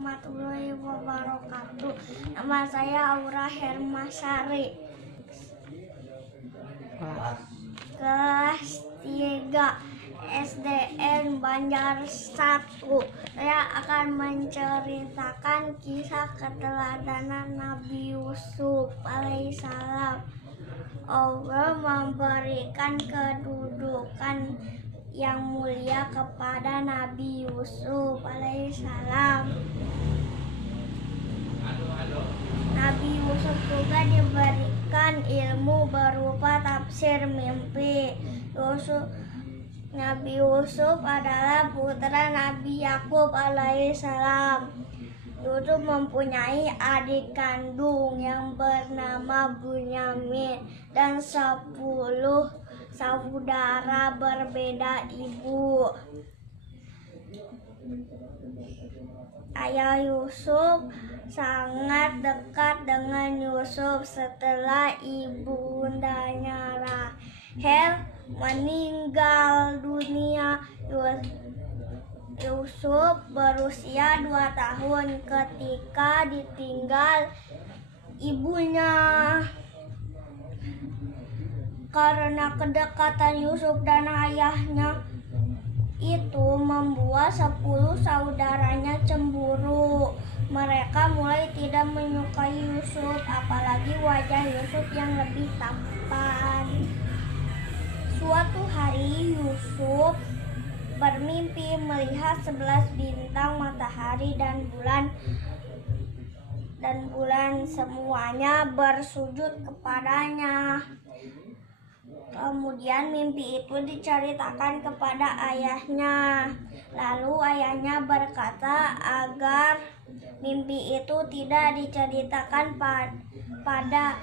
warahmatullahi wabarakatuh. Nama saya Aura Hermasari, kelas 3 SDN Banjar 1. Saya akan menceritakan kisah keteladanan Nabi Yusuf alaihissalam. Allah memberikan kedudukan yang mulia kepada Nabi Yusuf alaihissalam. Nabi Yusuf juga diberikan ilmu berupa tafsir mimpi. Nabi Yusuf adalah putra Nabi Yakub alaihissalam. Yusuf mempunyai adik kandung yang bernama Bunyamin dan 10 saudara berbeda ibu. Ayah Yusuf sangat dekat dengan Yusuf setelah ibundanya Rahel meninggal dunia. Yusuf berusia 2 tahun ketika ditinggal ibunya. Karena kedekatan Yusuf dan ayahnya itu membuat 10 saudaranya cemburu. Mereka mulai tidak menyukai Yusuf, apalagi wajah Yusuf yang lebih tampan. Suatu hari Yusuf bermimpi melihat 11 bintang, matahari dan bulan semuanya bersujud kepadanya. Kemudian mimpi itu diceritakan kepada ayahnya. Lalu ayahnya berkata agar mimpi itu tidak diceritakan kepada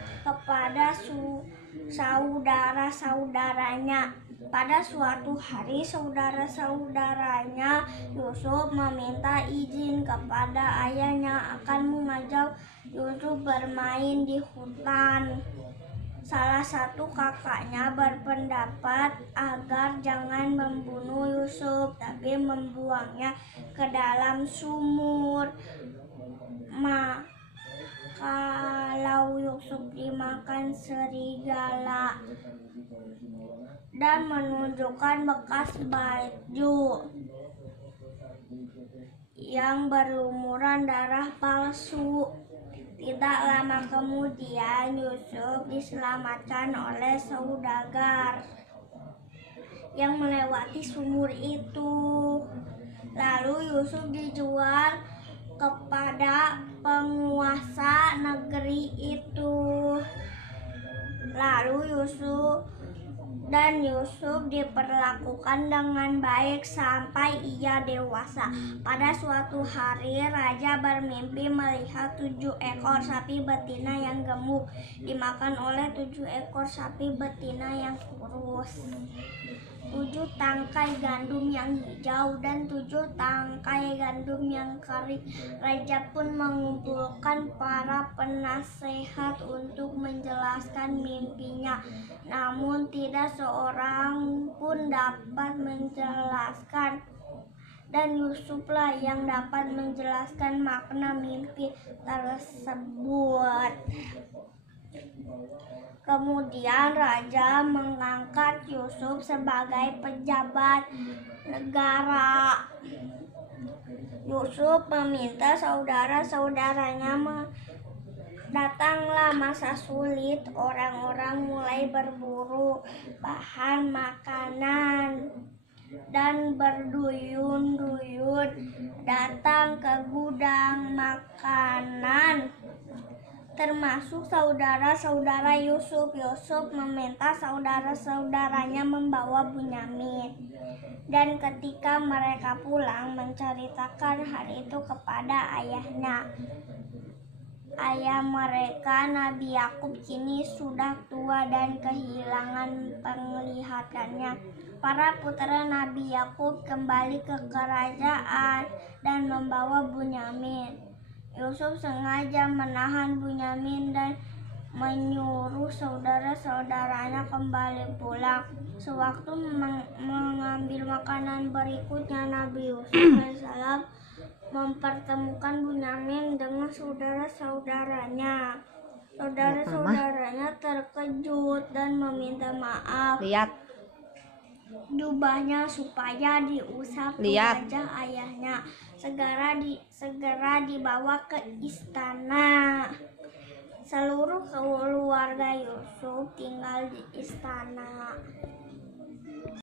saudara-saudaranya. Pada suatu hari saudara-saudaranya Yusuf meminta izin kepada ayahnya akan mengajak Yusuf bermain di hutan. Salah satu kakaknya berpendapat agar jangan membunuh Yusuf, tapi membuangnya ke dalam sumur. Kalau Yusuf dimakan serigala dan menunjukkan bekas baju yang berlumuran darah palsu. Tidak lama kemudian Yusuf diselamatkan oleh saudagar yang melewati sumur itu. Lalu Yusuf dijual kepada penguasa negeri itu. Lalu Yusuf diperlakukan dengan baik sampai ia dewasa. Pada suatu hari raja bermimpi melihat 7 ekor sapi betina yang gemuk dimakan oleh 7 ekor sapi betina yang kurus. 7 tangkai gandum yang hijau dan 7 tangkai gandum yang kering. Raja pun mengumpulkan para penasehat untuk menjelaskan mimpinya. Namun tidak seorang pun dapat menjelaskan, dan Yusuflah yang dapat menjelaskan makna mimpi tersebut. Kemudian raja mengangkat Yusuf sebagai pejabat negara. Yusuf meminta saudara-saudaranya datanglah masa sulit. Orang-orang mulai berburu bahan makanan dan berduyun-duyun datang ke gudang makanan, termasuk saudara-saudara Yusuf. Yusuf meminta saudara-saudaranya membawa Bunyamin, dan ketika mereka pulang menceritakan hal itu kepada ayahnya. Ayah mereka, Nabi Yakub, kini sudah tua dan kehilangan penglihatannya. Para putra Nabi Yakub kembali ke kerajaan dan membawa Bunyamin. Yusuf sengaja menahan Bunyamin dan menyuruh saudara-saudaranya kembali pulang. Sewaktu mengambil makanan berikutnya, Nabi Yusuf AS mempertemukan Bunyamin dengan saudara-saudaranya. Saudara-saudaranya terkejut dan meminta maaf. Lihat. Jubahnya supaya diusap wajah ayahnya. Segera dibawa ke istana. Seluruh keluarga Yusuf tinggal di istana.